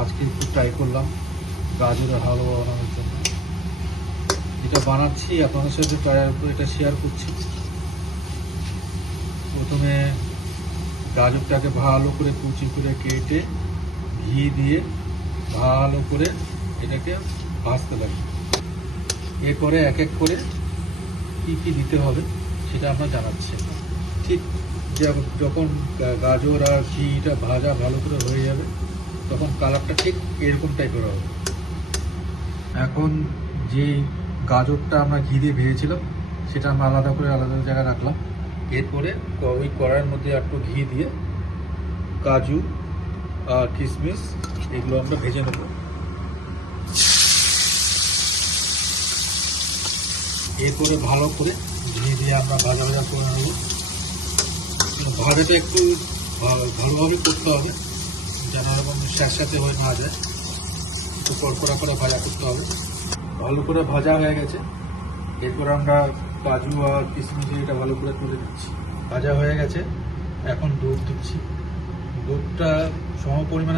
আজকে একটু ট্রাই করলাম গাজরের হালুয়া বানানোর জন্য। যেটা বানাচ্ছি আপনাদের সাথে এটা শেয়ার করছি। প্রথমে গাজরটাকে ভালো করে কুচি করে কেটে ঘি দিয়ে ভালো করে এটাকে ভাজতে লাগবে। এরপরে এক এক করে কী কী দিতে হবে সেটা আমরা জানাচ্ছি। ঠিক যখন গাজর আর ঘিটা ভাজা ভালো করে হয়ে যাবে তখন কালারটা ঠিক এরকম টাইপের হবে। এখন যে গাজরটা আমরা ঘি দিয়ে ভেজেছিলাম সেটা আমরা আলাদা জায়গায় রাখলাম। এরপরে ওই কড়াইয়ের মধ্যে একটু ঘি দিয়ে কাজু আর কিশমিশ এগুলো আমরা ভেজে নেব। এরপরে ভালো করে ঘি দিয়ে আমরা ভাজা ভাজা করে নেব। ভাজাটা একটু ভালোভাবে করতে হবে যেন এরকম স্যাঁতস্যাঁতে হয়ে না যায়। একটু কড়কড়া করে ভাজা করতে হবে। ভালো করে ভাজা হয়ে গেছে। এরপর আমরা কাজু আর কিশমিশ এটা ভালো করে তুলে দিচ্ছি। ভাজা হয়ে গেছে, এখন দুধ দিচ্ছি। দুধটা সম পরিমাণে